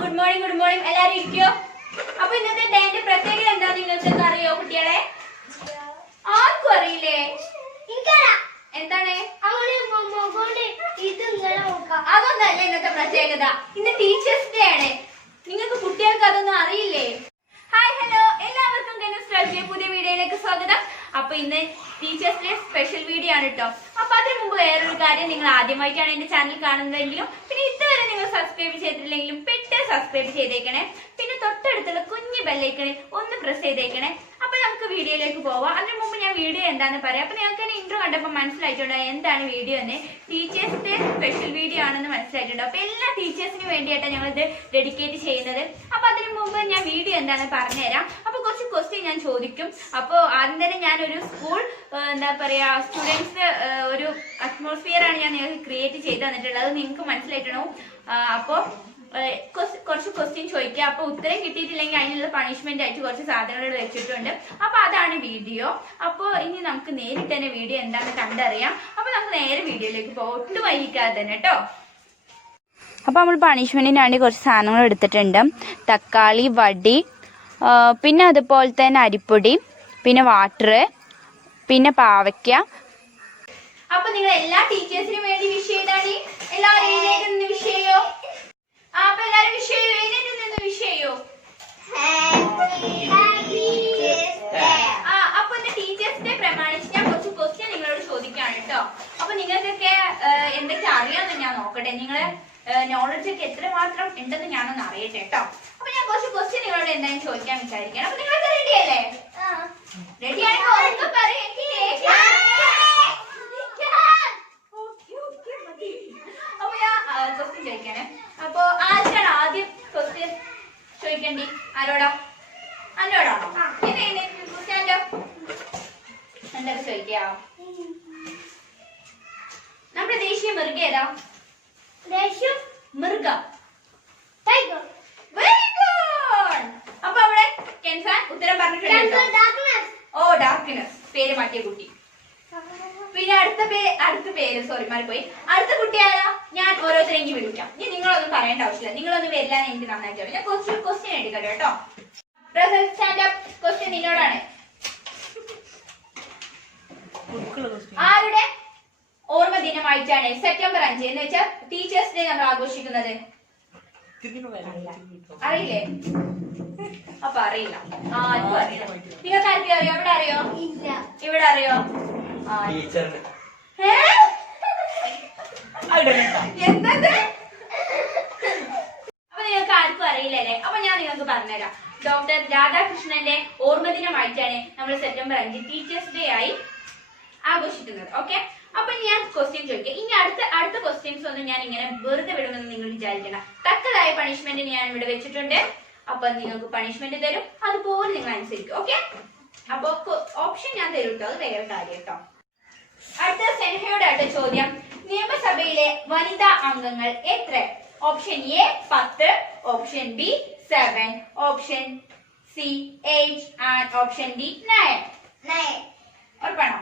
Good morning എല്ലാവരും ഇരിക്കോ? അപ്പൊ ഇന്നത്തെ ഡേന്റെ പ്രത്യേകത എന്താന്ന് നിങ്ങൾക്ക് അറിയോ കുട്ടികളെ? ആർക്കും അറിയില്ലേ? എന്താണ്? അതൊന്നല്ല ഇന്നത്തെ പ്രത്യേകത. ഇന്ന് ടീച്ചേഴ്സ് ഡേ ആണ്. നിങ്ങൾക്ക് കുട്ടികൾക്ക് അതൊന്നും അറിയില്ലേ? ഹായ് ഹലോ, എല്ലാവർക്കും പുതിയ വീഡിയോയിലേക്ക് സ്വാഗതം. അപ്പൊ ഇന്ന് ടീച്ചേഴ്സ് ഡേ സ്പെഷ്യൽ വീഡിയോ ആണ് കേട്ടോ. അപ്പൊ അതിന് മുമ്പ് വേറൊരു കാര്യം, നിങ്ങൾ ആദ്യമായിട്ടാണ് എന്റെ ചാനൽ കാണുന്നതെങ്കിലും പിന്നെ ഇതുവരെ നിങ്ങൾ സബ്സ്ക്രൈബ് ചെയ്തിട്ടില്ലെങ്കിലും പെട്ടെന്ന് സബ്സ്ക്രൈബ് ചെയ്തേക്കണേ. പിന്നെ തൊട്ടടുത്തുള്ള കുഞ്ഞു ബെല്ലൈക്കണേ ഒന്ന് പ്രസ് ചെയ്തേക്കണേ. അപ്പൊ നമുക്ക് വീഡിയോയിലേക്ക് പോവാം. അതിന് മുമ്പ് ഞാൻ വീഡിയോ എന്താന്ന് പറയാം. അപ്പൊ ഞങ്ങൾക്ക് തന്നെ ഇൻട്രോ കണ്ടപ്പോൾ മനസ്സിലായിട്ടുണ്ട് എന്താണ് വീഡിയോ എന്ന്. ടീച്ചേഴ്സ് ഡേ സ്പെഷ്യൽ വീഡിയോ ആണെന്ന് മനസ്സിലായിട്ടുണ്ട്. അപ്പൊ എല്ലാ ടീച്ചേഴ്സിന് വേണ്ടിയിട്ടാണ് ഞങ്ങളിത് ഡെഡിക്കേറ്റ് ചെയ്യുന്നത്. അപ്പൊ അതിന് മുമ്പ് ഞാൻ വീഡിയോ എന്താണെന്ന് പറഞ്ഞുതരാം. അപ്പൊ കുറച്ച് ക്വസ്റ്റ്യൻ ഞാൻ ചോദിക്കും. അപ്പോൾ ആദ്യം തന്നെ ഞാനൊരു സ്കൂൾ എന്താ പറയാ സ്റ്റുഡൻസ് ഒരു അറ്റ്മോസ്ഫിയർ ആണ് ഞാൻ നിങ്ങൾക്ക് ക്രിയേറ്റ് ചെയ്ത് തന്നിട്ടുള്ളത്. അത് നിങ്ങൾക്ക് മനസ്സിലായിട്ടുണ്ടാവും. അപ്പോൾ കുറച്ച് ക്വസ്റ്റ്യൻ ചോദിക്കുക. അപ്പൊ ഉത്തരം കിട്ടിയിട്ടില്ലെങ്കിൽ അതിനുള്ള പണിഷ്മെന്റ് ആയിട്ട് കുറച്ച് സാധനങ്ങൾ വെച്ചിട്ടുണ്ട്. അപ്പൊ അതാണ് വീഡിയോ. അപ്പൊ ഇനി നമുക്ക് നേരിട്ട് തന്നെ വീഡിയോ എന്താണെന്ന് കണ്ടറിയാം. അപ്പൊ നമുക്ക് നേരെ വീഡിയോയിലേക്ക് പോകാം, ഒട്ടും വൈകിക്കാതെ തന്നെ കേട്ടോ. അപ്പോൾ നമ്മൾ പണിഷ്മെന്റിന് വേണ്ടി കുറച്ച് സാധനങ്ങൾ എടുത്തിട്ടുണ്ട്. തക്കാളി, വടി, പിന്നെ അതുപോലെ തന്നെ അരിപ്പൊടി, പിന്നെ വാട്ടർ, പിന്നെ പാവയ്ക്ക. അപ്പൊ നിങ്ങൾ എല്ലാ ടീച്ചേഴ്സിനും വേണ്ടി വിഷ് ചെയ്താണ്. എല്ലാവരും എഴുന്നേറ്റ് നിന്ന് വിഷ് ചെയ്യോ? അപ്പൊ എല്ലാരും വിഷ് ചെയ്യോ? എഴുന്നേറ്റ് നിന്ന് വിഷ് ചെയ്യോ? അപ്പൊ ഇന്ന് ടീച്ചേഴ്സ് ഡേ പ്രമാണിച്ച് ഞാൻ കുറച്ച് ക്വസ്റ്റ്യൻ നിങ്ങളോട് ചോദിക്കാണ് കേട്ടോ. അപ്പൊ നിങ്ങൾക്കൊക്കെ എന്തൊക്കെ അറിയാമെന്ന് ഞാൻ നോക്കട്ടെ. നിങ്ങളെ നോളജ് ഒക്കെ എത്രമാത്രം ഉണ്ടെന്ന് ഞാനൊന്ന് അറിയട്ടെ കേട്ടോ. അപ്പൊ ഞാൻ കുറച്ച് ക്വസ്റ്റ്യൻ നിങ്ങളോട് എന്തായാലും ചോദിക്കാൻ വിചാരിക്കണം. അപ്പൊ നിങ്ങളൊക്കെ റെഡി അല്ലേ? റെഡിയാണെങ്കിൽ അപ്പൊ ഞാൻ ക്വസ്റ്റ്യൻ ചോദിക്കാനേ. അപ്പൊ ആർക്കാണ് ആദ്യം ക്വസ്റ്റ്യൻ ചോദിക്കണ്ടി? ആരോടാ? അന്നോടാണോ? എന്തൊക്കെ ചോദിക്കാ? നമ്മുടെ ദേശീയ മൃഗം ഏതാ? മൃഗം. Very good. അപ്പൊ അവിടെ കെൻസാൻ ഉത്തരം പറഞ്ഞിട്ടുണ്ട്. ഓ, ഡാർക്ക്നെസ്. പേര് മാറ്റിയ കുട്ടി. പിന്നെ അടുത്ത പേര് സോറി മാറിപ്പോയി. അടുത്ത കുട്ടി ആരാ? ഞാൻ ഓരോരുത്തരെങ്കിൽ വിളിക്കാം. ഇനി നിങ്ങളൊന്നും പറയേണ്ട ആവശ്യമില്ല. നിങ്ങളൊന്നും വരില്ല എന്ന് എനിക്ക് നന്നായിട്ട് അറിയാം. ഞാൻ കുറച്ച് ക്വസ്റ്റ്യൻ എടുക്കട്ടെ കേട്ടോ. Stand up. ക്വസ്റ്റ്യൻ നിന്നോടാണ്. ആരുടെ ഓർമ്മ ദിനമായിട്ടാണ് സെപ്റ്റംബർ 5 എന്ന് വെച്ചാൽ ടീച്ചേഴ്സ് ഡേ നമ്മൾ ആഘോഷിക്കുന്നത്? അറിയില്ലേ? അപ്പൊ അറിയില്ല. ആർക്കും അറിയില്ല. നിങ്ങൾക്ക് ആർക്കും അറിയോ? ഇവിടെ അറിയോ? ഇവിടെ അറിയോ? എന്തത്? അപ്പൊ നിങ്ങൾക്ക് ആർക്കും അറിയില്ലല്ലേ? അപ്പൊ ഞാൻ നിങ്ങൾക്ക് പറഞ്ഞുതരാം. ഡോക്ടർ രാധാകൃഷ്ണന്റെ ഓർമ്മദിനമായിട്ടാണ് നമ്മൾ സെപ്റ്റംബർ 5 ടീച്ചേഴ്സ് ഡേ ആയി ആഘോഷിക്കുന്നത്. ഓക്കെ, അപ്പൊ ഞാൻ ക്വസ്റ്റ്യൻ ചോദിക്കാം. ഇനി അടുത്ത ക്വസ്റ്റ്യൻസ് ഒന്നും ഞാൻ ഇങ്ങനെ വെറുതെ വിടുമെന്ന് നിങ്ങൾ വിചാരിക്കണം. തക്കതായ പണിഷ്മെന്റ് ഞാൻ ഇവിടെ വെച്ചിട്ടുണ്ട്. അപ്പൊ നിങ്ങൾക്ക് പണിഷ്മെന്റ് തരും, അതുപോലെ നിങ്ങൾ അനുസരിക്കും. ഓക്കെ, അപ്പൊ ഓപ്ഷൻ ഞാൻ തരും കേട്ടോ. അത് വേറെ കാര്യം കേട്ടോ. അടുത്ത സെൻഹയുടെ അടുത്ത ചോദ്യം. നിയമസഭയിലെ വനിതാ അംഗങ്ങൾ എത്ര? Option A 10, option B 7, option C 8 and option D 9. ഉറപ്പാണോ?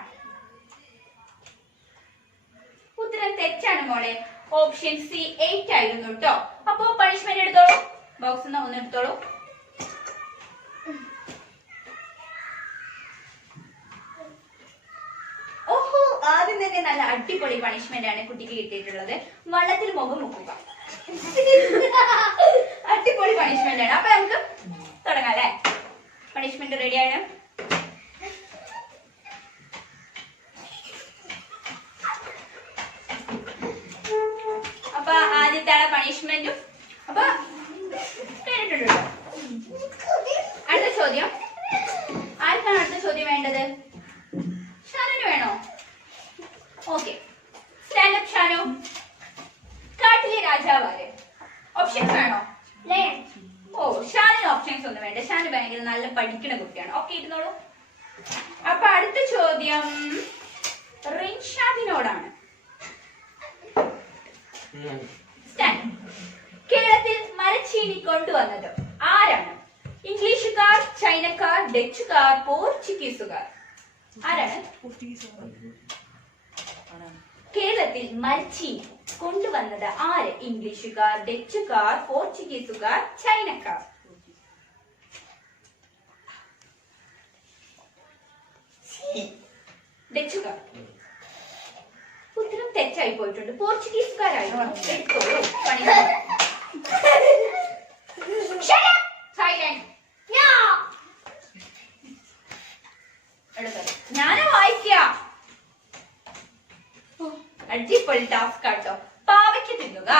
ഉത്തരം തെറ്റാണ് മോളെ. ഓപ്ഷൻ സി 8 ആയിരുന്നു കേട്ടോ. അപ്പൊ പണിഷ്മെന്റ് എടുത്തോളൂ. ബോക്സ് ഒന്ന് എടുത്തോളൂ. ഓഹോ, ആദ്യം തന്നെ നല്ല അടിപൊളി പണിഷ്മെന്റ് ആണ് കുട്ടിക്ക് കിട്ടിയിട്ടുള്ളത്. വെള്ളത്തിൽ മുഖം മുക്കുക. അടിപൊളി പണിഷ്മെന്റ് ആണ്. അപ്പൊ നമുക്ക് തുടങ്ങാം അല്ലെ? പണിഷ്മെന്റ് റെഡിയാണ്. അപ്പൊ ആദ്യത്തെ പണിഷ്മെന്റും അപ്പൊ കേട്ടിട്ടുണ്ടോ? അടുത്ത ചോദ്യം. ആർക്കാണ് അടുത്ത ചോദ്യം വേണ്ടത്? ഷാനുന് വേണോ? Okay, stand up Shanu. കാട്ടിലെ രാജാവ് ആര്? ഓപ്ഷൻസ് വേണോ? ഓ, ഷാനിന് ഓപ്ഷൻസ് ഒന്നും വേണ്ട. ഷാന് ഭയങ്കര നല്ല പഠിക്കുന്ന കുട്ടിയാണ്. ഓക്കെ, ഇരുന്നോളൂ. അപ്പൊ അടുത്ത ചോദ്യം റിൻഷാദിനോടാണ്. കേരളത്തിൽ മരച്ചീനി കൊണ്ടുവന്നത് ആരാണ്? ഇംഗ്ലീഷുകാർ, ചൈനക്കാർ, ഡച്ചുകാർ, പോർച്ചുഗീസുകാർ? ആരാണ് കേരളത്തിൽ മരച്ചീനി കൊണ്ടുവന്നത് ആര്? ഇംഗ്ലീഷുകാർ, ഡച്ചുകാർ, പോർച്ചുഗീസുകാർ, ചൈനക്കാർ. ഡച്ചുകാർ. ഉത്തരം തെറ്റായി പോയിട്ടുണ്ട്. പോർച്ചുഗീസുകാരായിരുന്നു. എടുത്തോളൂ. ഞാനാ വായിക്ക. അടിപൊളി ടാസ്ക് ആട്ടോ. പാവയ്ക്ക തിന്നുക.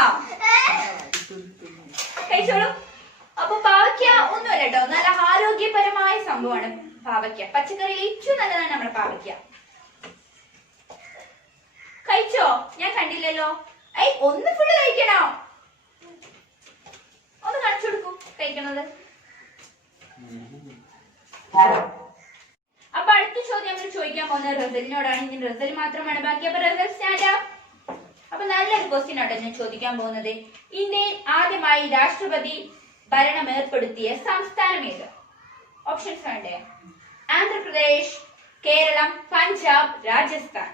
കഴിച്ചോളൂ. അപ്പൊ പാവയ്ക്ക ഒന്നുമല്ല കേട്ടോ, നല്ല ആരോഗ്യപരമായ സംഭവമാണ് പാവയ്ക്ക. പച്ചക്കറിയിൽ ഏറ്റവും നല്ലതാണ് നമ്മുടെ പാവയ്ക്ക. കഴിച്ചോ? ഞാൻ കണ്ടില്ലല്ലോ. ഒന്ന് ഫുള്ള് കഴിക്കണോ? ഒന്ന് കാണിച്ചു കൊടുക്കൂ കഴിക്കണത്. അപ്പൊ അടുത്ത ചോദ്യം നമ്മൾ ചോദിക്കാൻ പോകുന്നത് റസലിനോടാണ്. ഇനി റസൽ മാത്രമാണ് ബാക്കി. അപ്പൊ റസൽ സ്റ്റാൻഡ് അപ്പ്. അപ്പൊ നല്ലൊരു ക്വസ്റ്റ്യൻ ആണ് ഞാൻ ചോദിക്കാൻ പോകുന്നത്. ഇന്ത്യയിൽ ആദ്യമായി രാഷ്ട്രപതി ഭരണം ഏർപ്പെടുത്തിയ സംസ്ഥാനം ഏത്? ഓപ്ഷൻസ് വേണ്ടേ? Andhra Pradesh, Kerala, Punjab, Rajasthan.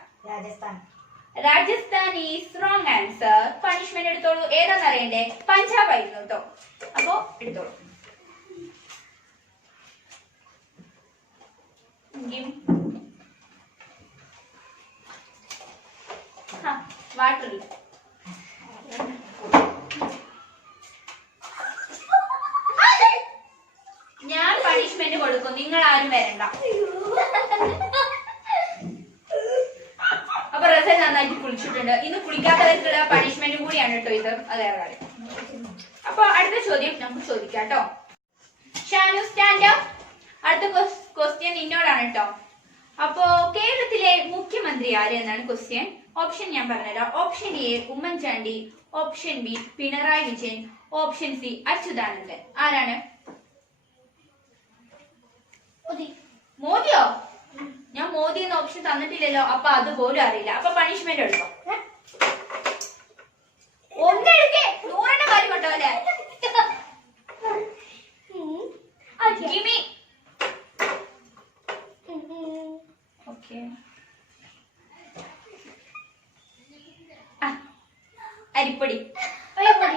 Rajasthan is wrong answer. Punishment എടുത്തോളൂ. ഏതാന്ന് അറിയണ്ടേ? പഞ്ചാബ് ആയിരുന്നു കേട്ടോ. അപ്പോ എടുത്തോളൂ. വാട്ടറിൽ ഞാൻ പണിഷ്മെന്റ് കൊടുക്കും. നിങ്ങൾ ആരും വരണ്ട. അപ്പൊ റസൽ നന്നായിട്ട് കുളിച്ചിട്ടുണ്ട്. ഇന്ന് കുളിക്കാത്തവർക്കുള്ള പണിഷ്മെന്റും കൂടിയാണ് കേട്ടോ ഇത്. അതേ കാര്യം. അപ്പൊ അടുത്ത ചോദ്യം നമുക്ക് ചോദിക്കാം കേട്ടോ. Shanu stand up. അടുത്ത ക്വസ്റ്റ്യൻ നിന്നോടാണ് കേട്ടോ. അപ്പോ കേരളത്തിലെ മുഖ്യമന്ത്രി ആര് എന്നാണ് ക്വസ്റ്റ്യൻ. ഓപ്ഷൻ ഞാൻ പറഞ്ഞുതരാം. Option A Oommen Chandy, option B Pinarayi Vijayan, option C Achuthanandan. ആരാണ്? മോദിയോ? ഞാൻ മോദി എന്ന ഓപ്ഷൻ തന്നിട്ടില്ലല്ലോ. അപ്പൊ അതുപോലും അറിയില്ല. അപ്പൊ പണിഷ്മെന്റ് എടുക്കും. ഒന്നെടുക്കേ 100 കാര്യം കേട്ടോ അല്ലേ? ഓക്കെ. അരിപ്പൊടി. നല്ല പണി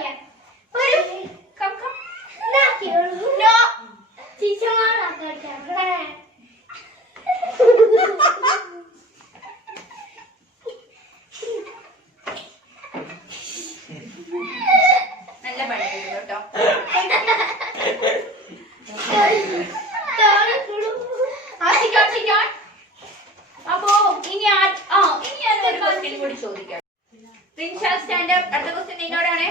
കേട്ടോ. അപ്പോ ഇനി ഞാനൊരു ക്വസ്റ്റ്യൻ കൂടി ചോദിക്കാം. Stand up. അടുത്ത ക്വസ്റ്റ്യൻ നിന്നോടാണ്.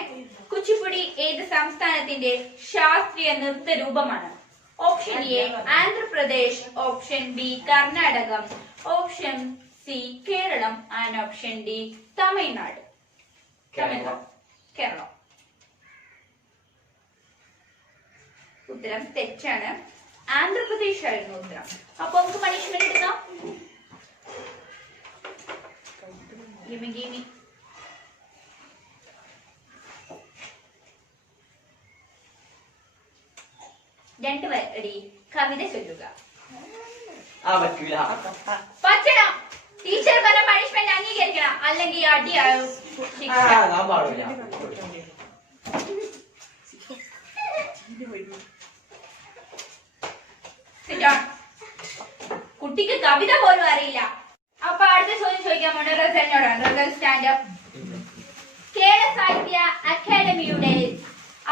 കുച്ചിപ്പുടി ഏത് സംസ്ഥാനത്തിന്റെ ശാസ്ത്രീയ നൃത്ത രൂപമാണ്? Option A Andhra Pradesh, option B Karnataka, option C Kerala and option D Tamil Nadu. Kerala. ഉത്തരം തെറ്റാണ്. ആന്ധ്രാപ്രദേശ് ആയിരുന്നു ഉത്തരം. അപ്പൊ നമുക്ക് പണിഷ്മെന്റ് എടുക്കാം. ഗിമി. രണ്ട് വരി കവിത ചൊല്ലുക. പറ്റണം. ടീച്ചർ പറഞ്ഞ പണിഷ്മെന്റ് അംഗീകരിക്കണം, അല്ലെങ്കിൽ അടിയായോ കുട്ടിക്ക് കവിത പോലും അറിയില്ല. അപ്പൊ അടുത്ത ചോദ്യം ചോദിക്കാൻ പോണ റസലിനോടാണ്. Russel stand up. കേരള സാഹിത്യ അക്കാദമിയുടെ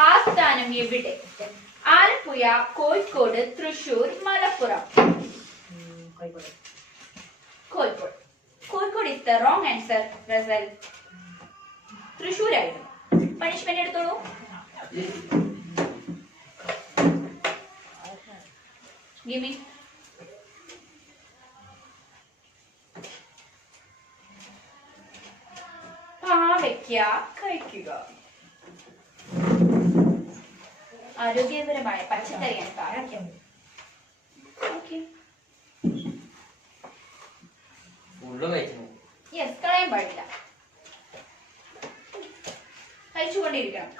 ആസ്ഥാനം എവിടെ? Alappuzha, Kozhikode, Thrissur, Malappuram. Kozhikode. Kozhikode is the wrong answer Russel. Thrissur ആയിരുന്നു. പണിഷ്മെന്റ് എടുത്തോളൂ. ഗിമി. പാവയ്ക്ക കഴിക്കുക. ആരോഗ്യപരമായ പച്ചക്കറിയാണ് പാവയ്ക്ക. യെസ്, കളയാൻ പാടില്ല. കഴിച്ചുകൊണ്ടിരിക്കണം.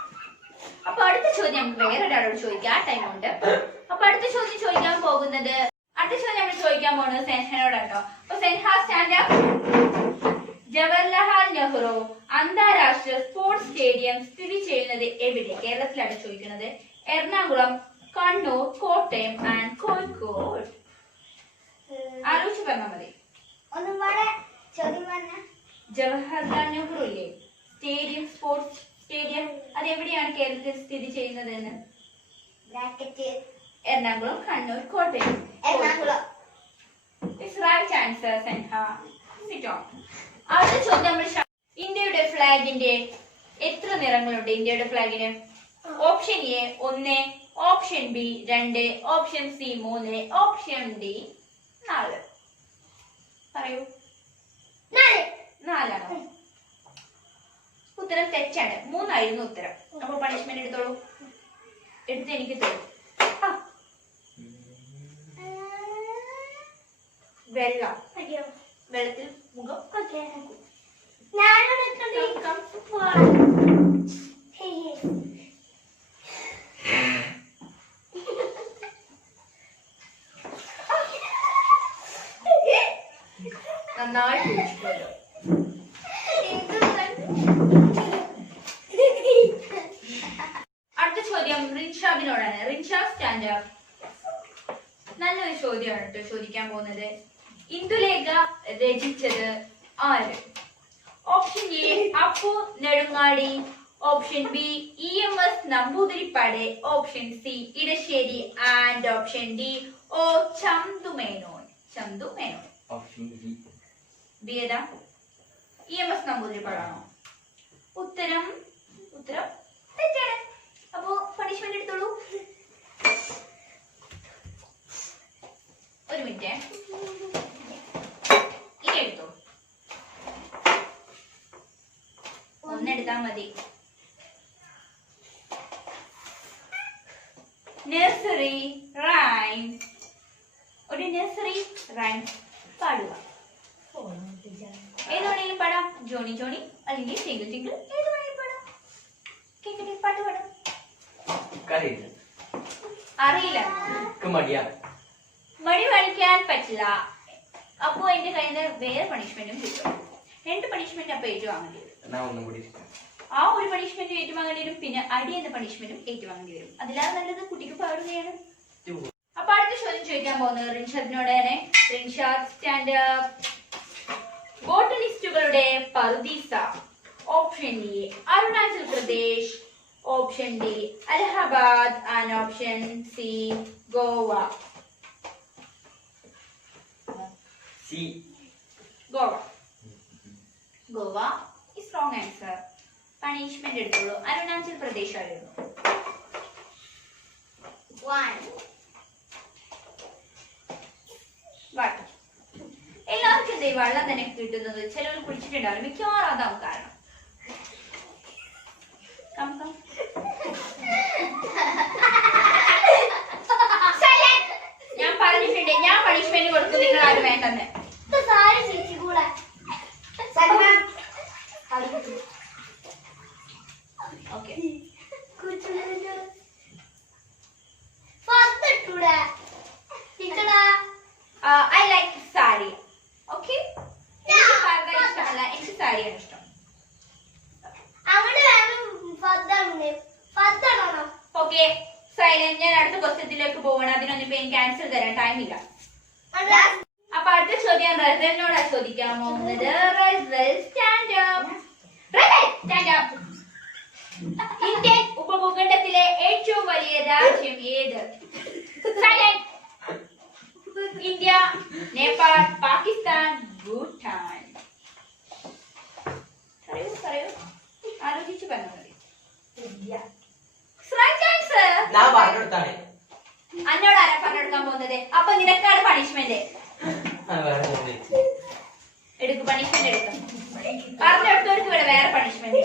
അപ്പൊ അടുത്ത ചോദ്യം നമുക്ക് വേറൊരാളോട് ചോദിക്കാം. ആ ടൈം ഉണ്ട്. അപ്പൊ അടുത്ത ചോദ്യം ചോദിക്കാൻ പോകുന്നത് സെൻഹനോടാണ് കേട്ടോ. അപ്പൊ സെൻഹ സ്റ്റാൻഡ് അപ്പ്. ജവഹർലാൽ നെഹ്റു അന്താരാഷ്ട്ര സ്പോർട്സ് സ്റ്റേഡിയം സ്ഥിതി ചെയ്യുന്നത് എവിടെ? കേരളത്തിലാണ് ചോദിക്കുന്നത്. എറണാകുളം, കണ്ണൂർ, കോട്ടയം ആൻഡ് കോഴിക്കോട്. ആലോചിച്ച് പറഞ്ഞാൽ മതി. ജവഹർലാൽ നെഹ്റു ഇല്ലേ സ്റ്റേഡിയം, സ്പോർട്സ് സ്റ്റേഡിയം, അത് എവിടെയാണ് കേരളത്തിൽ സ്ഥിതി ചെയ്യുന്നത് എന്ന്? Ernakulam, Kannur, Kottayam. Right answer Senha. Sit on. അടുത്ത ചോദ്യം നമ്മൾ ഇന്ത്യയുടെ ഫ്ലാഗിന്റെ എത്ര നിറങ്ങളുണ്ട്? ഇന്ത്യയുടെ ഫ്ലാഗിന് option A 1, option B 2, option C 3, option D 4. പറയൂ. 4ആണോ? ഉത്തരം തെറ്റാണ്. 3 ആയിരുന്നു ഉത്തരം. അപ്പൊ പണിഷ്മെന്റ് എടുത്തോളൂ. എടുത്ത് എനിക്ക് തരൂ. വെള്ളം. വെള്ളത്തിൽ മുഖം. നന്നായി കുടിച്ചിട്ടുണ്ടല്ലോ. അടുത്ത ചോദ്യം റിൻഷാദിനോടാണ്. Rinshad stand up. നല്ലൊരു ചോദ്യമാണ് കേട്ടോ ചോദിക്കാൻ പോകുന്നത്. ഇന്ദുലേഖ രചിച്ചത് ആര്? Option A Appu Nedungadi, option B EMS Namboodiripad, option C Edasseri and option D O Chandu Menon. Chandu Menon. B ഏതാ? EMS നമ്പൂതിരിപ്പാടാണോ? ഉത്തരം തെറ്റാണ്. അപ്പോ പണിഷ്മെന്റ് എടുത്തോളൂ. ഒരു മിനിറ്റ്. ഇനി എടുത്തോ. ഒന്നെടുത്താ മതി. Nursery rhyme. ഒരു നഴ്സറി റൈം പാടുക. ഏത് വേണേലും പാടാം. ജോണി ജോണി അല്ലെങ്കിൽ ടിങ്കിൾ ടിങ്കിൾ, ഏത് വേണേലും പാടാം. കേക്കട്ടെ, പാട്ട് പാടാം. അറിയില്ല. മടി കാണിക്കാൻ പറ്റില്ല. അപ്പൊ എന്റെ കയ്യിൽ നിന്ന് വേറെ പണിഷ്മെന്റും കിട്ടും. 2 പണിഷ്മെന്റ് അപ്പൊ ഏറ്റുവാങ്ങേണ്ടി വരും. ആ ഒരു പണിഷ്മെന്റ് ഏറ്റുവാങ്ങേണ്ടി വരും. പിന്നെ അടി എന്ന പണിഷ്മെന്റും ഏറ്റുവാങ്ങേണ്ടി വരും. അതിലാണ് നല്ലത് കുട്ടിക്ക് പാടുകയാണ്. അപ്പൊ അടുത്ത ചോദ്യം ചോദിക്കാൻ പോകുന്നത് റിൻഷാദിനോടാണ്. Rinshad stand up. ബോട്ടണിസ്റ്റുകളുടെ പറുദീസ. Option A Arunachal Pradesh, option D Allahabad and option C Goa. Goa is wrong answer. Punishment എടുത്തോളൂ. അരുണാചൽ പ്രദേശ് ആയിരുന്നു. 1 വാട്ടർ. എല്ലാവർക്കും എന്തേ വെള്ളം തന്നെ കിട്ടുന്നത്? ചിലവർ കുടിച്ചിട്ടുണ്ടാവും. മിക്കവാറും അതാവും കാരണം. ഞാൻ പറഞ്ഞിട്ടുണ്ട്, ഞാൻ പണിഷ്മെന്റ് കൊടുക്കും. നിങ്ങൾ ആരും വേണ്ടെന്ന്. Okay. I like sari. Okay. ഇഷ്ടമല്ല, എനിക്ക് സാരിയാണ് ഇഷ്ടം. Okay silent. ഞാൻ അടുത്ത ക്വസ്റ്റ്യത്തിലേക്ക് പോവാണ്. അതിനൊന്നും ഇപ്പൊ എനിക്ക് ആൻസർ തരാൻ ടൈമില്ല. അപ്പൊ അടുത്ത ചോദ്യം റസലിനോടാ ചോദിക്കാൻ പോകുന്നത്. Russell stand up. Stand up. Indian ഉപഭൂഖണ്ഡത്തിലെ ഏറ്റവും വലിയ രാജ്യം ഏത്? സൈലന്റ്. ഇന്ത്യ, നേപ്പാൾ, പാകിസ്ഥാൻ, ഭൂട്ടാൻ. പറയൂ. ആലോചിച്ച് പറഞ്ഞാൽ മതി. അന്നോട് ആരാ പറഞ്ഞെടുക്കാൻ പോകുന്നത്? അപ്പൊ നിനക്കാണ് പണിഷ്മെന്റ്. എടുക്കും. പണിഷ്മെന്റ് എടുക്കും. പറഞ്ഞെടുത്തവർക്ക് ഇവിടെ വേറെ പണിഷ്മെന്റ്.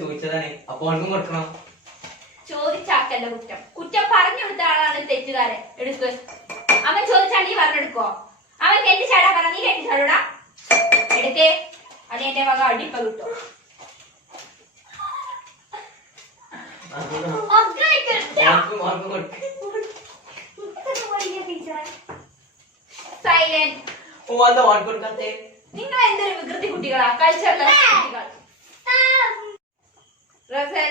ചോദിച്ചതാണ്. അപ്പൊ ഓനക്കും കൊടുക്കണം. ചോദിച്ചാക്കല്ല കുറ്റം. കുറ്റം പറഞ്ഞു കൊടുത്ത ആളാണ് തെറ്റുകാരൻ. എടുക്ക്. അവൻ ചോദിച്ചാൽ നീ പറഞ്ഞെടുക്കോ? അവൻ കെട്ടി ചാടാ പറ. നീ കെട്ടി ചാടൂടാ. എടുക്കേ. അത് എന്റെ വക അടിപ്പ കിട്ടോ. സൈലന്റ്. നിങ്ങൾ എന്തൊരു വികൃതി കുട്ടികളാ, കൾച്ചറിലെ കുട്ടികൾ. റസൽ,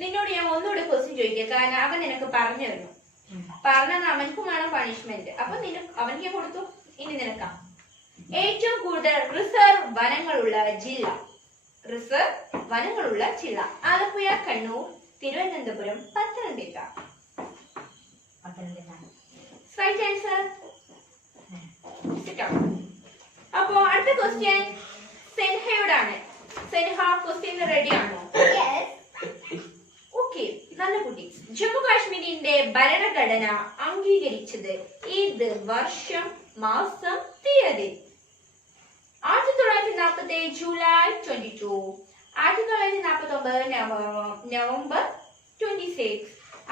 നിന്നോട് ഞാൻ ഒന്നുകൂടി ക്വസ്റ്റ്യൻ ചോദിക്കുക, കാരണം അവൻ നിനക്ക് പറഞ്ഞു തന്നു. പറഞ്ഞത് അവനക്കും വേണം പണിഷ്മെന്റ്. അപ്പൊ അവൻ ഞാൻ കൊടുത്തു, ഇനി നിനക്കാം. ഏറ്റവും കൂടുതൽ റിസർവ് വനങ്ങളുള്ള ജില്ല. റിസർവ് വനങ്ങളുള്ള ജില്ല ആലപ്പുഴ, കണ്ണൂർ, തിരുവനന്തപുരം, പത്തനംതിട്ട. Right answer. അപ്പോ അടുത്ത ക്വസ്റ്റ്യൻ സെൻഹയോടാണ്. സെൻഹ, ക്വസ്റ്റ്യൻ റെഡി ആണോ? ഓക്കെ, നല്ല കുട്ടി. ജമ്മു കാശ്മീരിന്റെ ഭരണഘടന അംഗീകരിച്ചത് ഏത് വർഷം, മാസം, തീയതി? 1947 ജൂലൈ 22, 1949 നവംബർ 26,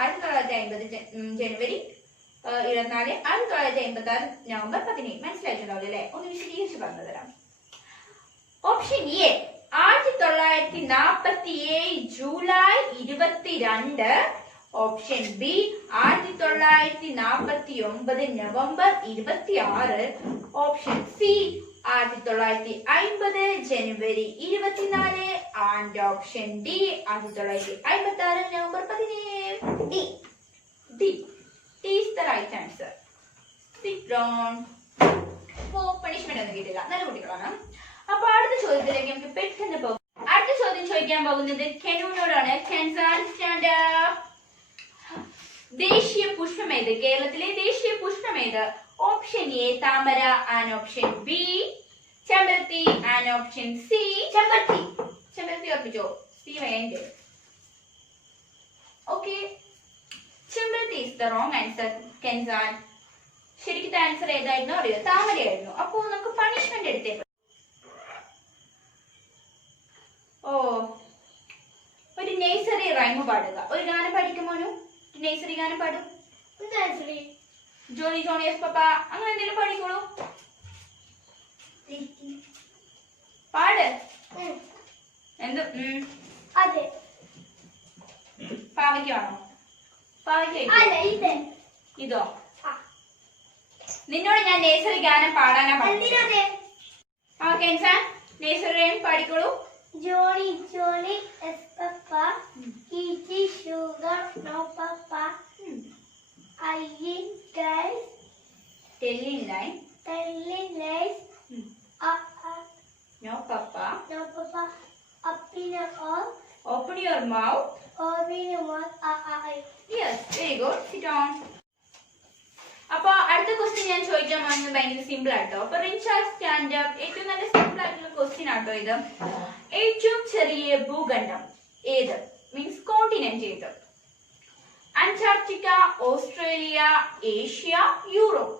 1950 ജനുവരി 24, 1986 നവംബർ 17. മനസ്സിലായിട്ടുണ്ടാവില്ല അല്ലെ? ഒന്ന് വിശദീകരിച്ച് പറഞ്ഞു തരാം. Option A 1947 July 22. Option B 1949 November 26. Option C 1950 January 24. And option D 1956 November 17. D is the right answer. Sit down. Punishment ഒന്നും കിട്ടില്ല, നല്ല കുട്ടികളാണ്. അപ്പൊ അടുത്ത ചോദ്യത്തിലേക്ക് നമുക്ക് പെട്ടെന്ന് പോകും. അടുത്ത ചോദ്യം ചോദിക്കാൻ പോകുന്നത് കെനുവിനോടാണ്. ദേശീയ പുഷ്പമേത്? കേരളത്തിലെ ദേശീയ പുഷ്പമേത്? ഓപ്ഷൻ എ താമര, ആൻഡ് ഓപ്ഷൻ ബി ചെമ്പരത്തി, ആൻഡ് ഓപ്ഷൻ സി ചെമ്പരത്തി. ചെമ്പരത്തി ഓർപ്പിച്ചോ? സി വേണ്ട. ഓക്കെ, ചെമ്പരത്തി is the wrong answer. കെൻസാൻ, ശരിക്കും ആൻസർ ഏതായിരുന്നു അറിയോ? താമരയായിരുന്നു. അപ്പോ നമുക്ക് പണിഷ്മെന്റ് എടുത്തേ. ഓ, ഒരു നേഴ്സറി റൈം പാടുക. ഒരു ഗാനം പഠിക്കുമോനു? നേഴ്സറി ഗാനം പാടും. ജോണി ജോണിയസ് പപ്പ അങ്ങനെ എന്തെങ്കിലും പഠിക്കോളൂ. പാട്. എന്ത്? അതെ. പാവയ്ക്കാണോ? പാവയ്ക്ക ഇതോ? നിന്നോട് ഞാൻ നേഴ്സറി ഗാനം പാടാനാ പറഞ്ഞത്. ആ കെൻസാൻ, നേഴ്സറി റൈം പാടിക്കോളൂ. Johnny, Johnny is Papa. Eating sugar, no Papa. Eating guys. Telling line. Telling lies. No papa. No Papa. Up in your all. Open your mouth. Open your mouth. Yes, very good. Sit down. അപ്പൊ അടുത്ത question ഞാൻ ചോദിക്കാൻ പോകുന്നത് ഭയങ്കര simple ആട്ടോ. അപ്പൊ Richard stand up. ഏറ്റവും നല്ല സിമ്പിൾ ആയിട്ടുള്ള ക്വസ്റ്റ്യൻ ആട്ടോ ഇത്. ഏറ്റവും ചെറിയ ഭൂഖണ്ഡം ഏത്? മീൻസ് കോണ്ടിനെന്റ് ഏത്? Antarctica, Australia, Asia, Europe.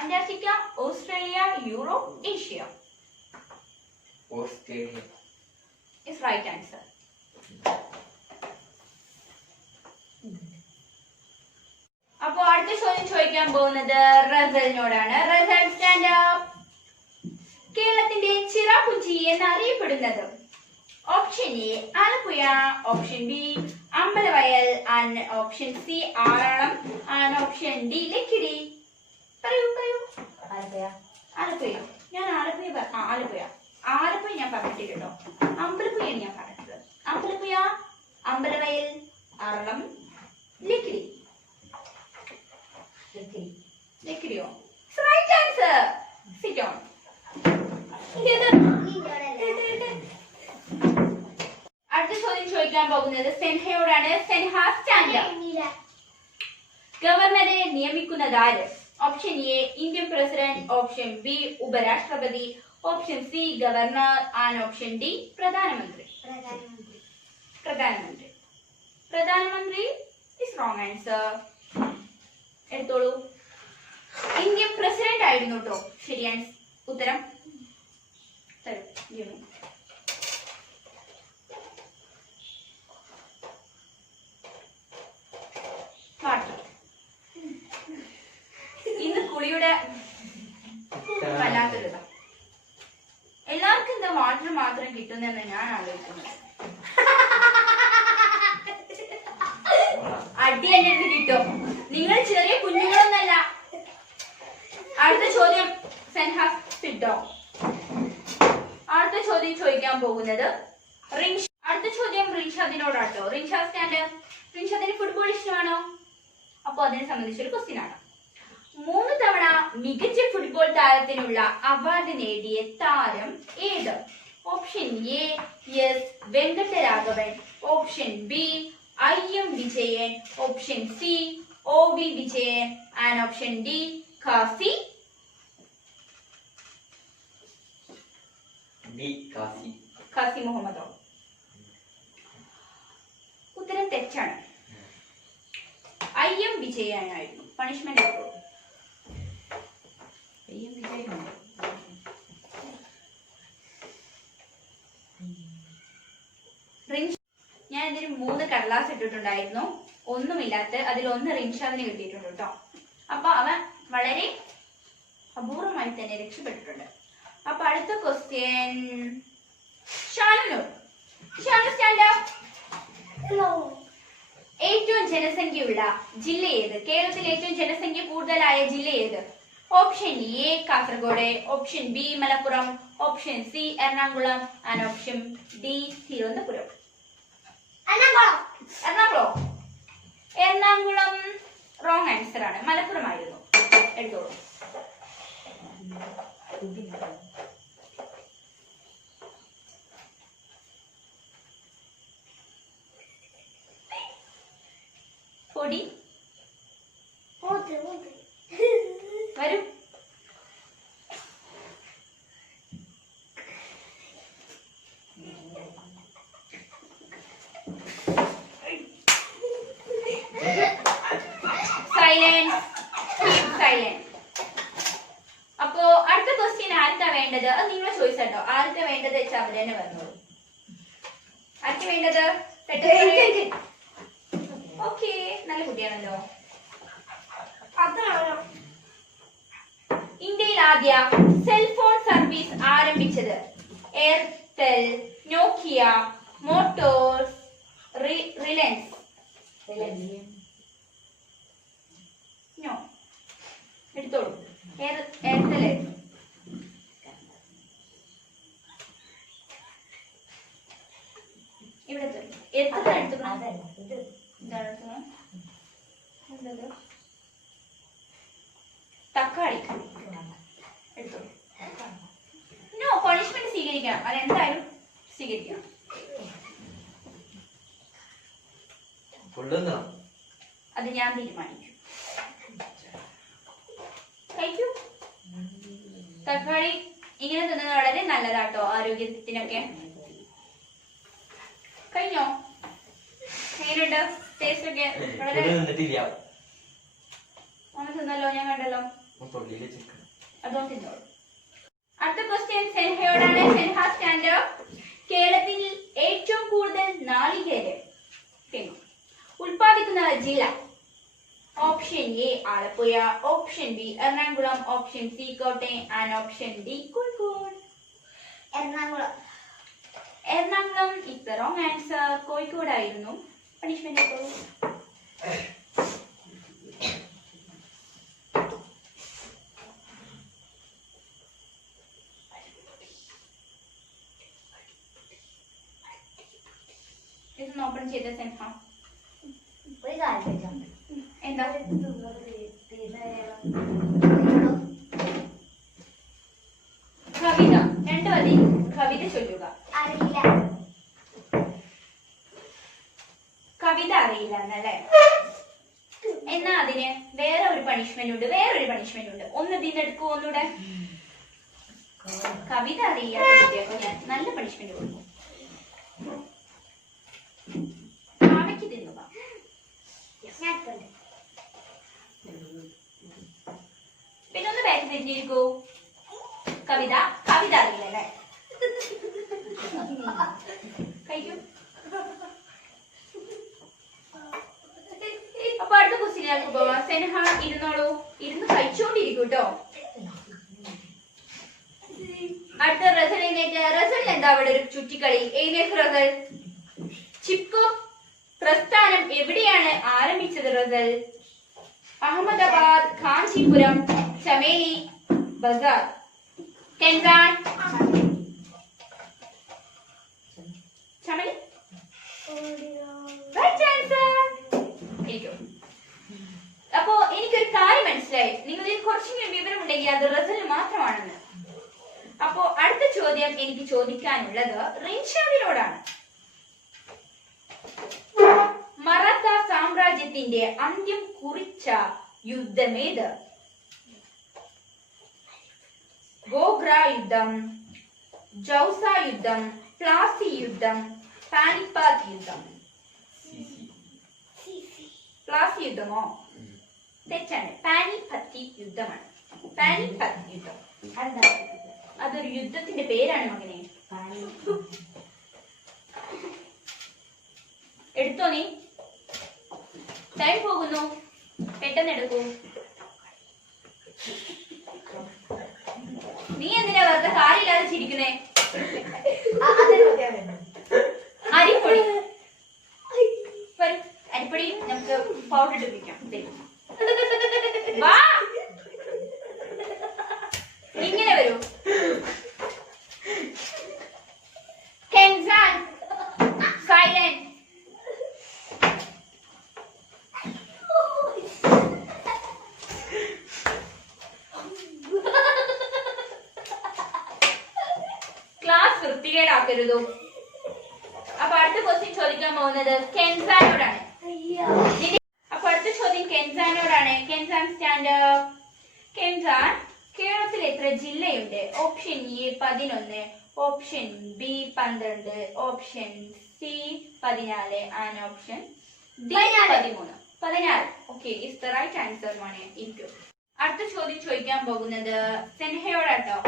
Antarctica, Australia, Europe, Asia. Australia is right answer. അപ്പൊ അടുത്ത ചോദ്യം ചോദിക്കാൻ പോകുന്നത് റസലിനോടാണ്. Russel stand up. കേരളത്തിന്റെ ചിറാപുഞ്ചി എന്നറിയപ്പെടുന്നത്? Option A Alappuzha, option B Ambalavayal, and option C Aralam, and option D Lakkidi. പറയൂ പറയൂ. ആലപ്പുഴ. ഞാൻ ആലപ്പുഴ ആലപ്പുഴ ഞാൻ പറഞ്ഞിട്ടില്ല കേട്ടോ. അമ്പലപ്പുഴയാണ് ഞാൻ പറഞ്ഞത്. അമ്പലപ്പുഴ, അമ്പലവയൽ, ആറളം, ലക്കിടി. ലക്കിടിയോ? Right answer. Sit on. അടുത്ത ചോദ്യം ചോദിക്കാൻ പോകുന്നത് സെൻഹയോടാണ്. Senha stand up. ഗവർണറെ നിയമിക്കുന്നതാര്? Option A Indian president, option B ഉപരാഷ്ട്രപതി, option C governor, and option D പ്രധാനമന്ത്രി. പ്രധാനമന്ത്രി is wrong answer. എടുത്തോളൂ. ഇന്ത്യൻ പ്രസിഡന്റ് ആയിരുന്നു കേട്ടോ ശരിയാണ് ഉത്തരം. തരൂ. ഇന്ന് കുളിയുടെ വല്ലാത്തൊരു ഇതാ. എല്ലാവർക്കും എന്താ വാട്ടർ മാത്രം കിട്ടുന്നെന്ന് ഞാൻ ആലോചിക്കുന്നത്. അടി എന്നെ അടുത്ത് കിട്ടും. നിങ്ങൾ ചെറിയ കുഞ്ഞുങ്ങളൊന്നല്ല. അടുത്ത ചോദ്യം സെൻഹാസ് കിട്ടോ. അടുത്ത ചോദ്യം ചോദിക്കാൻ പോകുന്നത് അടുത്ത ചോദ്യം റിൻഷാദിനോടാട്ടോ. റിൻഷാദിന് ഫുട്ബോൾ ഇഷ്ടമാണോ? അപ്പൊ അതിനെ സംബന്ധിച്ചൊരു ക്വസ്റ്റ്യൻ ആണ്. 3 തവണ മികച്ച ഫുട്ബോൾ താരത്തിനുള്ള അവാർഡ് നേടിയ താരം ഏത്? Option A S Venkataraghavan, option B IM Vijayan, option C OV Vijayan and option D Qazi മുഹമ്മദോ? ഉത്തരം തെറ്റാണ്. IM വിജയനായിരുന്നു. പണിഷ്മെന്റ് എടുത്തു. ഞാൻ ഇതിന് 3 കടലാസ് ഇട്ടിട്ടുണ്ടായിരുന്നു. ഒന്നുമില്ലാത്ത അതിൽ 1 റിൻഷാദിന് കിട്ടിയിട്ടുണ്ട് കേട്ടോ. അപ്പൊ അവൻ വളരെ അപൂർവമായി തന്നെ രക്ഷപ്പെട്ടിട്ടുണ്ട്. അപ്പൊ അടുത്ത ക്വസ്റ്റ്യൻ ഷാനു സ്റ്റാൻഡ് അപ്പ്. ഏറ്റവും ജനസംഖ്യയുള്ള ജില്ല ഏത്? കേരളത്തിൽ ഏറ്റവും ജനസംഖ്യ കൂടുതലായ ജില്ല ഏത്? Option A Kasaragod, option B Malappuram, option C Ernakulam and option D Thiruvananthapuram. Ernakulam wrong answer ആണ്. മലപ്പുറം ആയിരുന്നു. എടുത്തോളൂ. പൊടി വരൂ. സൈലൻസ്. അപ്പോ അടുത്ത ക്വസ്റ്റ്യൻ ആർക്കാ വേണ്ടത്? അത് നിങ്ങളെ ചോയ്സ് കേട്ടോ. ആർക്കാ വേണ്ടത് വെച്ചാൽ അവർ തന്നെ പറഞ്ഞോളൂ. ആർക്കാ വേണ്ടത്? ഓക്കെ, നല്ല കുട്ടിയാണല്ലോ. ഇന്ത്യയിൽ ആദ്യ സെൽഫോൺ സർവീസ് ആരംഭിച്ചത് എയർടെൽ, നോക്കിയ, മോട്ടോഴ്സ്, റിലയൻസ്? നോ. എടുത്തോളൂ. എയർടെൽ. ഇവിടെ എത്ര തക്കാളി എടുത്തോളൂ. നോ, പണിഷ്മെന്റ് സ്വീകരിക്കണം. അതെന്തായാലും സ്വീകരിക്കണം. അത് ഞാൻ തീരുമാനിക്കും. കഴിക്കൂ. തക്കാളി ഇങ്ങനെ തിന്നുന്നത് വളരെ നല്ലതാട്ടോ, ആരോഗ്യത്തിനൊക്കെ. കഴിഞ്ഞോ? എങ്ങനെയുണ്ട് ടേസ്റ്റ് ഒക്കെ? വളരെ അങ്ങനെ തിന്നല്ലോ, ഞാൻ കണ്ടല്ലോ. അതോ തിന്നോളൂ. അടുത്ത ക്വസ്റ്റ്യൻ സെൻഹയോടാണ്. Senha stand up. കേരളത്തിൽ ഏറ്റവും കൂടുതൽ നാളികേരം ഉൽപ്പാദിക്കുന്ന ജില്ല? Option A Alappuzha, option B Ernakulam, option C Kottayam and option D Kozhikode. Ernakulam is the wrong answer. കോഴിക്കോടായിരുന്നു. പണിഷ്മെന്റ് എടുത്തോളൂ. ഇതൊന്ന് ഓപ്പൺ ചെയ്ത സെൻഹ. എന്താ? കവിത. 2 വരി കവിത ചൊല്ലുക. കവിത അറിയില്ല എന്നല്ലേ? എന്നാ അതിന് വേറെ ഒരു പണിഷ്മെന്റ് ഉണ്ട്. ഒന്ന് ഇതിനെടുക്കൂ. ഒന്നുകൂടെ. കവിത അറിയാത്ത കുട്ടിയപ്പോ ഞാൻ നല്ല പണിഷ്മെന്റ് കൊടുക്കും. കാവയ്ക്ക് തിന്നുക. പിന്നെ ഒന്ന് ബാക്ക് തിരിഞ്ഞിരിക്കൂ. കവിത അറിയില്ലല്ലേ? കഴിക്കൂ. അപ്പൊ അടുത്ത ക്വസ്റ്റ്യനിലേക്ക് പോവാം. സെൻഹ ഇരുന്നോളൂ. ഇരുന്ന് കഴിച്ചോണ്ടിരിക്കൂ കേട്ടോ. അടുത്ത റസലിനേക്ക്. റസലിന് എന്താ അവിടെ ഒരു ചുറ്റിക്കളി? എഴുന്നേക്ക് റസൽ. ചിപ്കോ പ്രസ്ഥാനം എവിടെയാണ് ആരംഭിച്ചത് റസൽ? അഹമ്മദാബാദ്, കാഞ്ചീപുരം, ചമേലി, ബസാർ. കെൻസാൻ, ചമേലി. Right answer. ഇരിക്കൂ. അപ്പോ എനിക്കൊരു കാര്യം മനസ്സിലായി, നിങ്ങളിൽ കുറച്ചെങ്കിലും വിവരമുണ്ടെങ്കിൽ അത് റസൽ മാത്രമാണെന്ന്. അപ്പോ അടുത്ത ചോദ്യം എനിക്ക് ചോദിക്കാനുള്ളത് റിൻഷാദിനോടാണ്. മറാത്ത സാമ്രാജ്യത്തിന്റെ അന്ത്യം കുറിച്ച യുദ്ധമേത്? ഗോഗ്ര യുദ്ധം, ജൗസ യുദ്ധം, പ്ലാസി യുദ്ധം, പാനിപ്പത്ത് യുദ്ധം. പ്ലാസി യുദ്ധമോ? തെറ്റാണ്. പാനിപ്പത്തി യുദ്ധമാണ്. പാനിപ്പത്ത് യുദ്ധം. അതൊരു യുദ്ധത്തിന്റെ പേരാണ് മകനെ. എടുത്തോ നീ, ടൈം പോകുന്നു, പെട്ടെന്ന് എടുക്കൂ. നീ എന്തിനാ വെറുതെ കാര്യമില്ലാതെ ചിരിക്കുന്നേ? അരിപ്പൊടി വരൂ, അരിപ്പൊടി നമുക്ക് പൗഡർ ഇട്ടിരിക്കാം. വാ, ഇങ്ങനെ വരൂ. കെൻസാൻ, സൈലന്റ്. ക്ലാസ് വൃത്തികേടാക്കരുതോ. അപ്പൊ അടുത്ത ക്വസ്റ്റ്യൻ ചോദിക്കാൻ പോകുന്നത് കെൻസാനോടാണ്. അപ്പൊ അടുത്ത ചോദ്യം കെൻസാനോടാണ്. കെൻസാൻ സ്റ്റാൻഡ്. കെൻസാൻ കേരളത്തിൽ എത്ര ജില്ലയുണ്ട്? Option A 11, option B 12, option C 14 and option D 13. 14. Okay, is the right answer മോനെ. ഇരിക്കൂ. അടുത്ത ചോദ്യം ചോദിക്കാൻ പോകുന്നത് സെൻഹയോടാട്ടോ.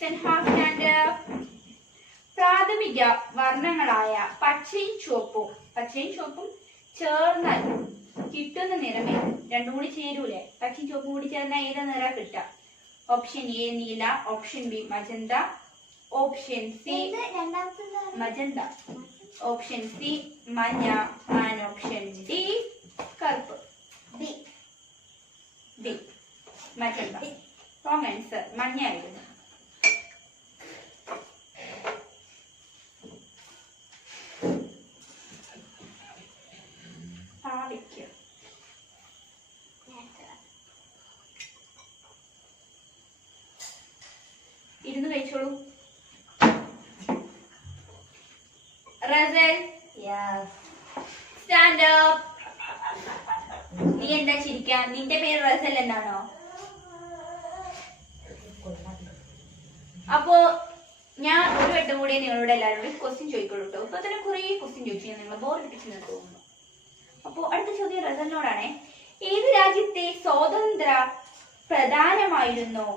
സെൻഹ സ്റ്റാൻഡ്. പ്രാഥമിക വർണ്ണങ്ങളായ പച്ചയും ചുവപ്പും ചേർന്നാൽ കിട്ടുന്ന നിറമേ? രണ്ടും കൂടി ചേരൂലേ? പച്ചയും ചുവപ്പും കൂടി ചേർന്നാൽ ഏത് നിറ കിട്ടുക? ഓപ്ഷൻ എ നീല, option B magenta, option C magenta, option C മഞ്ഞ ആൻഡ് ഓപ്ഷൻ ഡി കറുപ്പ്. B magenta. Wrong answer. മഞ്ഞയായിരുന്നു. ഇരുന്ന് കഴിച്ചോളൂ. Russell stand up. നീ എന്താ ചിരിക്കാൻ? നിന്റെ പേര് റസൽ എന്നാണോ? അപ്പോ ഞാൻ ഒരു വട്ടം കൂടി നിങ്ങളോട് എല്ലാവരോടും ക്വസ്റ്റ്യൻ ചോദിക്കുള്ളൂ കേട്ടോ. ഇപ്പൊ തന്നെ കുറെ ക്വസ്റ്റ്യൻ ചോദിച്ചു ഞാൻ നിങ്ങളെ ബോറടിപ്പിച്ചെന്ന് തോന്നുന്നു. അപ്പോ അടുത്ത ചോദ്യം റസലിനോടാണ്. ഏത് രാജ്യത്തെ സ്വാതന്ത്ര്യ പ്രധാനമായിരുന്നു?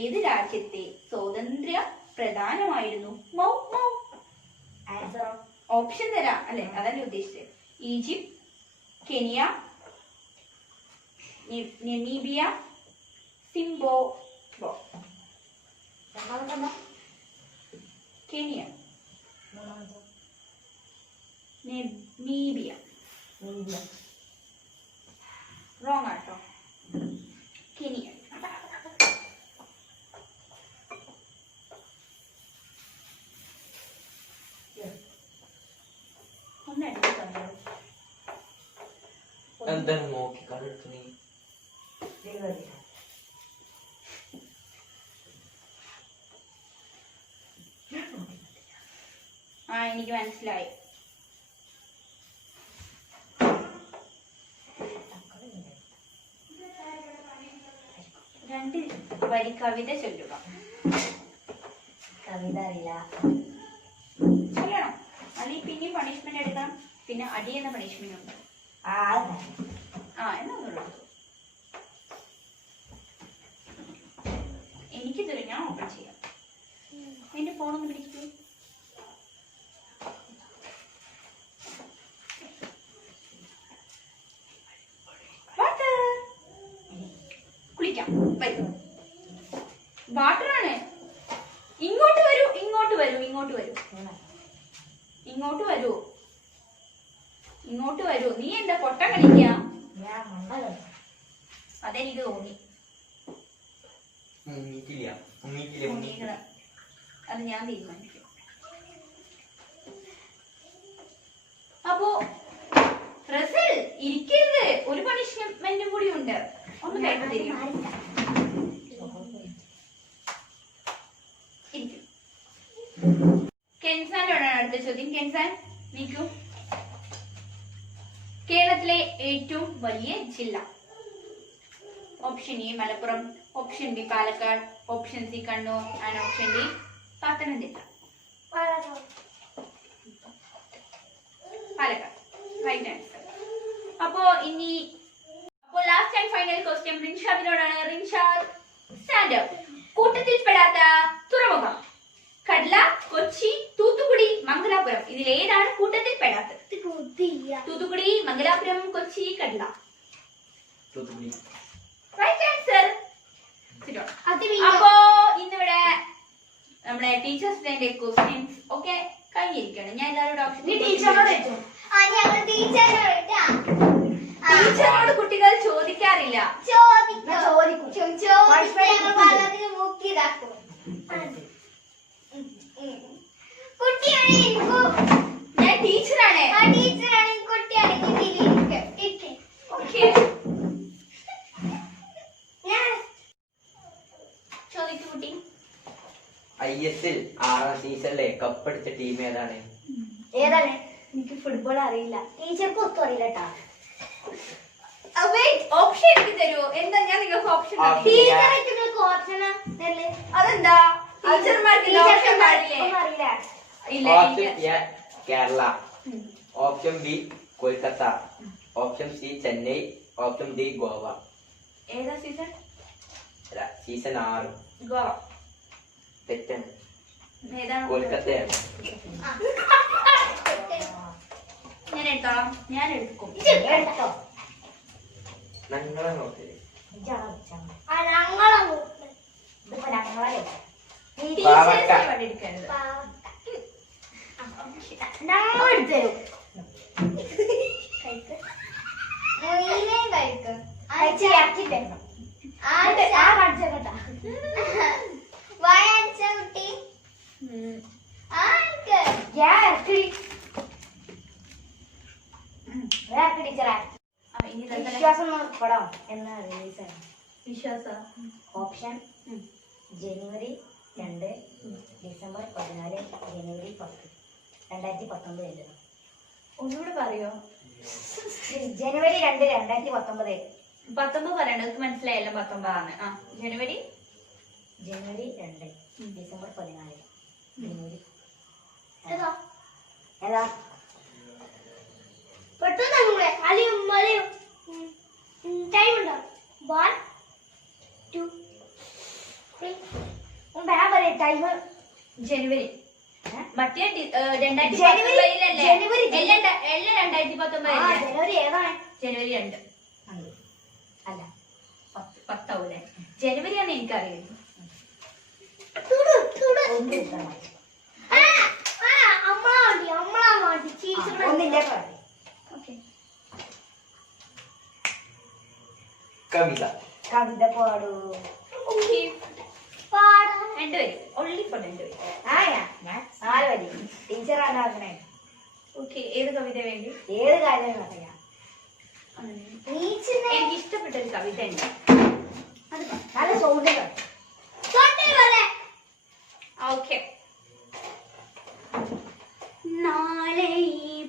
ഏത് രാജ്യത്തെ സ്വാതന്ത്ര്യ പ്രധാനമായിരുന്നു? ഓപ്ഷൻ തരാം അല്ലെ, അതല്ലേ ഉദ്ദേശിച്ചത്. Egypt, Kenya, Namibia, Zimbabwe. Kenya, Namibia. Wrong ആട്ടോ. കെനിയ. എന്താണ് നോക്കി കണ്ടെടുത്തു നീ? എനിക്ക് മനസ്സിലായി. രണ്ട് വരി കവിത ചൊല്ലുക. കവിത അറിയില്ല. ചൊല്ലണം, അല്ലെങ്കിൽ പിന്നെയും പണിഷ്മെന്റ് എടുക്കണം. പിന്നെ അടി എന്ന പണിഷ്മെന്റ് ഉണ്ട്. എന്നൊന്നുള്ളൂ. എനിക്ക് തരും, ഞാൻ ഓപ്പൺ ചെയ്യാം. എന്റെ ഫോണൊന്ന് പിടിക്കൂ. കുളിക്കാം. വരും. വാട്ടറാണ്. ഇങ്ങോട്ട് വരൂ. ഇങ്ങോട്ട് വരൂ, ഇങ്ങോട്ട് വരൂ, ഇങ്ങോട്ട് വരൂ, ഇങ്ങോട്ട് വരൂ. നീ എന്താ പൊട്ട കളിക്ക? അതെനിക്ക് തോന്നി. മുങ്ങിക്കണ. അത് ഞാൻ തീരുമാനിക്കും. അപ്പോ റസൽ ഇരിക്കരുത്, ഒരു പണിഷ്മെന്റും കൂടി ഉണ്ട്. ഒന്ന് കേട്ട് തരും. കെൻസാനോടാണ് അടുത്ത ചോദ്യം. കെൻസാൻ നീക്കൂ. കേരളത്തിലെ ഏറ്റവും വലിയ ജില്ല? Option A Malappuram, option B Palakkad, option C Kannur and option D Pathanamthitta. Palakkad. Right answer. അപ്പോ ലാസ്റ്റ് ആൻഡ് ഫൈനൽ ക്വസ്റ്റ്യൻ റിൻഷാദിനോടാണ്. Rinshad stand up. കൂട്ടത്തിൽ പെടാത്ത തുറമുഖം? കഡ്ല, കൊച്ചി, തൂത്തുക്കുടി, മംഗലാപുരം. ഇതിൽ ഏതാണ് കൂട്ടത്തിൽ പെടാത്തത്? തൂത്തുക്കുടി, മംഗലാപുരം, കൊച്ചി, കഡ്ല. Right answer. അപ്പോ ഇന്നിവിടെ നമ്മുടെ ടീച്ചേഴ്സ് ഡേന്റെ ക്വസ്റ്റ്യൻസ് ഒക്കെ കഴിഞ്ഞിരിക്കണം. ഞാൻ എല്ലാവരോടും ഓപ്ഷൻ ടീച്ചറിനോട് കുട്ടികൾ ചോദിക്കാറില്ല. ഞാൻ ടീച്ചറാണ്. ചോദിക്കൂ കുട്ടി. ISL 6ാം സീസണിലെ കപ്പടിച്ച ടീം ഏതാണ്? എനിക്ക് ഫുട്ബോൾ അറിയില്ല. ടീച്ചർക്ക് ഒത്തും അറിയില്ല കേട്ടാ. ഓപ്ഷൻ എനിക്ക് തരുമോ? എന്താ ഞാൻ നിങ്ങൾക്ക് ഓപ്ഷൻ അതെന്താ? ടീച്ചർമാർക്ക് ഓപ്ഷൻ പാടില്ലേ? ഇല്ല. Option A Kerala, option B Kolkata, option C Chennai, option D Goa. ഏതാ സീസൺ? സീസൺ 6. ഗോവ. തെറ്റാണ്. ഏതാണ്? കൊൽക്കത്തയാണ്. ഞാൻ എടുത്തോളാം. ഞാൻ എടുക്കും. ഞങ്ങളെ നോക്കില്ലേ? എടുക്കരുത്. വിശ്വാസം. ഓപ്ഷൻ ജനുവരി 2, ഡിസംബർ 14, ജനുവരി 10, 2019. ഒന്നുകൂടെ പറയോ? ജനുവരി 2, 2019. 19 പറയണ്ട. എനിക്ക് മനസ്സിലായല്ലോ 19 ആണ്. ജനുവരി 2, ഡിസംബർ 14, ജനുവരി. ഏതാ പെട്ടെന്ന് ടൈം ഉണ്ടോ? 1, 2, 3. ടൈം ജനുവരി. മറ്റേ ജനുവരി 2. അല്ല 10 ആവൂലേ? ജനുവരിയാണ് എനിക്കറിയാം. കവിത. കവിത പാടൂ. രണ്ടുപേരും only for രണ്ടുപേരും. ടീച്ചറാണ് അങ്ങനെ. ഓക്കെ. ഏത് കവിത വേണ്ടി? ഏത് കാര്യം പറയാം. എനിക്ക് ഇഷ്ടപ്പെട്ട ഒരു കവിത ഉണ്ട്. നല്ല സൗണ്ട്. ഓക്കെ. നാളെ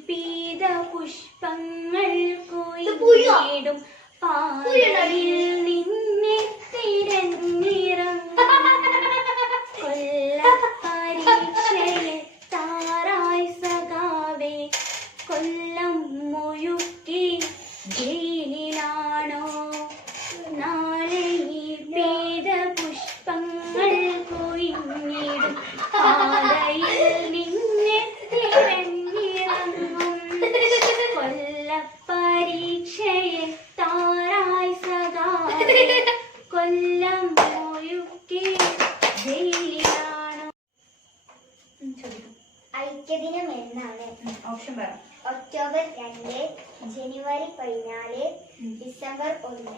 പീത പുഷ്പങ്ങൾ കൊയ്തിടും പാതയിൽ നിന്നെ തിരഞ്ഞിറങ്ങും കൊല്ലപ്പരീക്ഷയെ താറായി സഖാവേ കൊല്ലം മുഴുക്കി ജയിലിലാണോ നാളെ പീത പുഷ്പങ്ങൾ കൊയ്ഞ്ഞിടും പാതയിൽ നിന്നെ തിരഞ്ഞിറങ്ങും കൊല്ലപ്പരീക്ഷയെ താറായി സഖാവേ കൊല്ലം മുഴുക്കി ജയിലിലാണോ. ഒക്ടോബർ 2, ജനുവരി 14, ഡിസംബർ 1.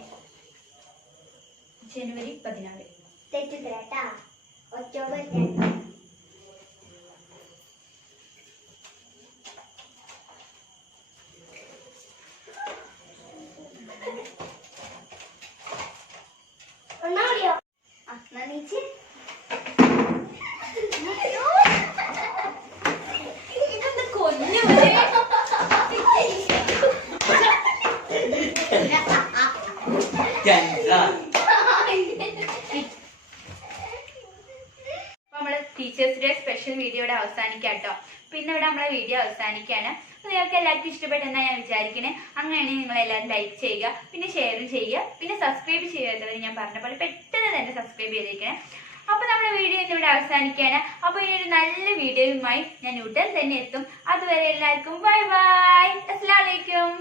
ജനുവരി 14. തെറ്റുത്തരട്ടാ. ഒക്ടോബർ 2. ഒന്നാമടിയോ? നീച്ച് ഇതൊന്ന് കൊല്ലു നമ്മള് ടീച്ചേഴ്സ് ഡേ സ്പെഷ്യൽ വീഡിയോയുടെ അവസാനിക്കാം കേട്ടോ. പിന്നെ ഇവിടെ നമ്മളെ വീഡിയോ അവസാനിക്കാണ്. അപ്പൊ നിങ്ങൾക്ക് എല്ലാവർക്കും ഇഷ്ടപ്പെട്ടെന്നാ ഞാൻ വിചാരിക്കണേ. അങ്ങനെയാണെങ്കിൽ നിങ്ങൾ എല്ലാവരും ലൈക്ക് ചെയ്യുക, പിന്നെ ഷെയറും ചെയ്യുക, പിന്നെ സബ്സ്ക്രൈബ് ചെയ്യാത്തവർ ഞാൻ പറഞ്ഞ പോലെ പെട്ടെന്ന് തന്നെ സബ്സ്ക്രൈബ് ചെയ്തേക്കണേ. അപ്പൊ നമ്മുടെ വീഡിയോ ഇന്നിവിടെ അവസാനിക്കുകയാണ്. അപ്പൊ ഇനി ഒരു നല്ല വീഡിയോയുമായി ഞാൻ ഉടൻ തന്നെ എത്തും. അതുവരെ എല്ലാവർക്കും ബൈ ബൈ. അസ്സലാമു അലൈക്കും.